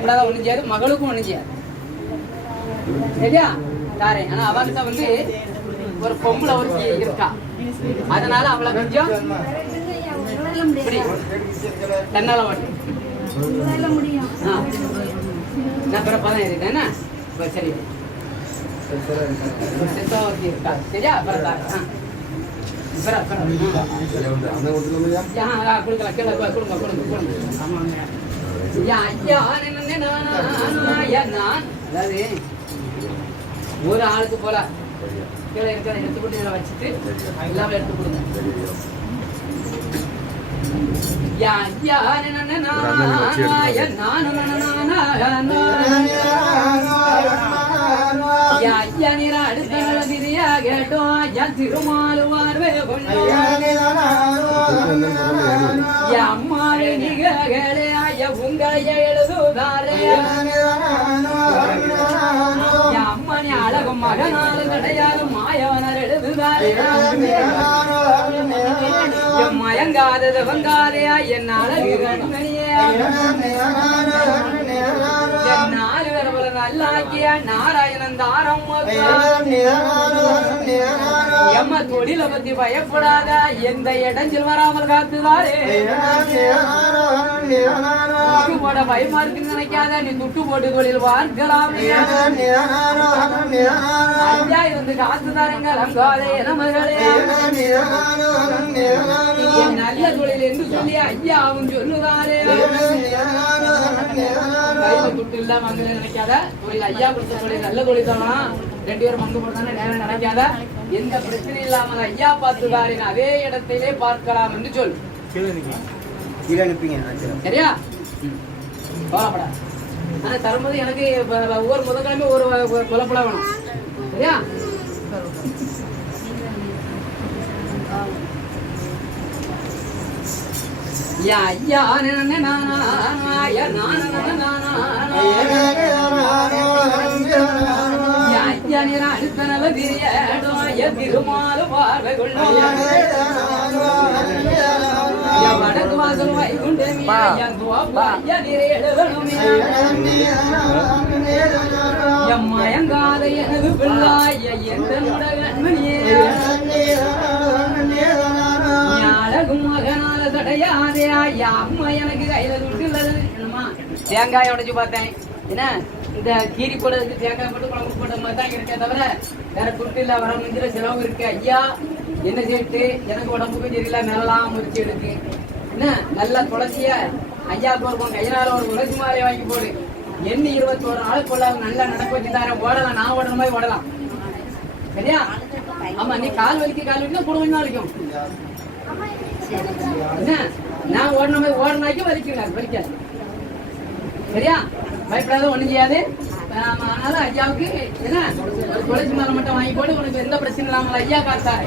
இப்படாத ஒண்ணும் செய்யாது மகளுக்கும் ஒண்ணும் செய்யாது. சரியா? தாரேன். ஆனா அவகிட்ட வந்து ஒரு பொம்பளை ஒருத்தி இருக்கா? அதனால அவளை கொஞ்சம் தன்னால மட்டும். நான் பிறப்பாதான் இருக்கேன் சரி. இருக்கா? சரியா? அப்புறம் தாரேன். கொடுக்கலாம். கொடுங்க கொடுங்க கொடுங்க. யா, அதாவது ஒரு ஆளுக்கு போல. கீழே இருக்கிற எடுத்து இதில் வச்சுட்டு இல்லாம எடுத்து கொடுங்க. யா, அடுத்த விதியா கேட்டோம் ஐயா திருமாலு வாழ்வே கொண்டோம் யா, அம்மாவே நிகழே ஐயா உங்களை எழுதுதாரே அம்மனி அழகும் மகனாலும் கிடையாது. மாயவனர் எழுதுதாரே என் மயங்காதது வங்காதையா நாலு வரவல நல்லாக்கிய நாராயணன் தாரம் எம்ம தொழில பத்தி பயப்படாத எந்த இடஞ்சல் வராமல் காத்துதாரே துட்டு போட பயமா இருக்குன்னு நினைக்காத நீ துட்டு போட்டு தொழில் பார்க்கலாமே இருந்து காத்து நமகளே. நல்ல தொழில் என்று சொல்லி ஐயா அவன் சொல்லுதாரே கையில துட்டு இல்லாம அங்க நினைக்காத தொழில் ஐயா கொடுத்த தொழில் நல்ல தொழில் தான் ரெண்டு பேரும் பங்கு போடுறாங்க நேரம் நினைக்காத எந்த பிரச்சனை இல்லாமல் ஐயா பார்த்துதாரின் அதே இடத்திலே பார்க்கலாம் என்று சொல் கீழே அனுப்பிங்க சரியா கவலைப்படா ஆனா தரும்போது எனக்கு ஒவ்வொரு புதன்கிழமை ஒரு ஒரு கொலப்படா வேணும் சரியா யா ஐயா நன நானா யா நானா நானா யா ஐயா நீரா அடுத்த நல்ல திரியடோ யா திருமாலு பார்வை வடக்கு வாசல் எனது பிள்ளாய எந்த மகனால ஐயா அம்மா எனக்கு கையில துட்டு என்னம்மா தேங்காய் உடைச்சு பார்த்தேன். என்ன? இந்த கீரி போடுறதுக்கு தேங்காய் போட்டு குழம்பு போட்ட மாதிரி தான் இருக்கே தவிர வேற குட்டு இல்ல வர முடிஞ்சிட செலவு இருக்கு. ஐயா என்ன சேர்த்து? எனக்கு உடம்புக்கும் சரியில்லை. மேலாம் முடிச்சு எடுக்கு என்ன? நல்ல துளசிய ஐயா போடுவோம் கையினால ஒரு துளசி மாதிரி வாங்கி போடு. எண்ணி இருபத்தோரு நாளுக்குள்ள நல்லா நடக்க வச்சு தரேன். ஓடலாம். நான் ஓடுற மாதிரி ஓடலாம். சரியா? ஆமா நீ கால் வலிக்கு கால் வலிக்கு கூட கொஞ்சம் வலிக்கும் என்ன? நான் ஓடின ஓடணும் ஓடினாக்கி வலிக்கும் வலிக்காது. சரியா? பயப்படாத ஒண்ணும் செய்யாது. அதனால ஐயாவுக்கு என்ன? ஒரு துளசி மரம் மட்டும் வாங்கி போட்டு உனக்கு எந்த பிரச்சனை இல்லாமல் ஐயா காத்தாரு.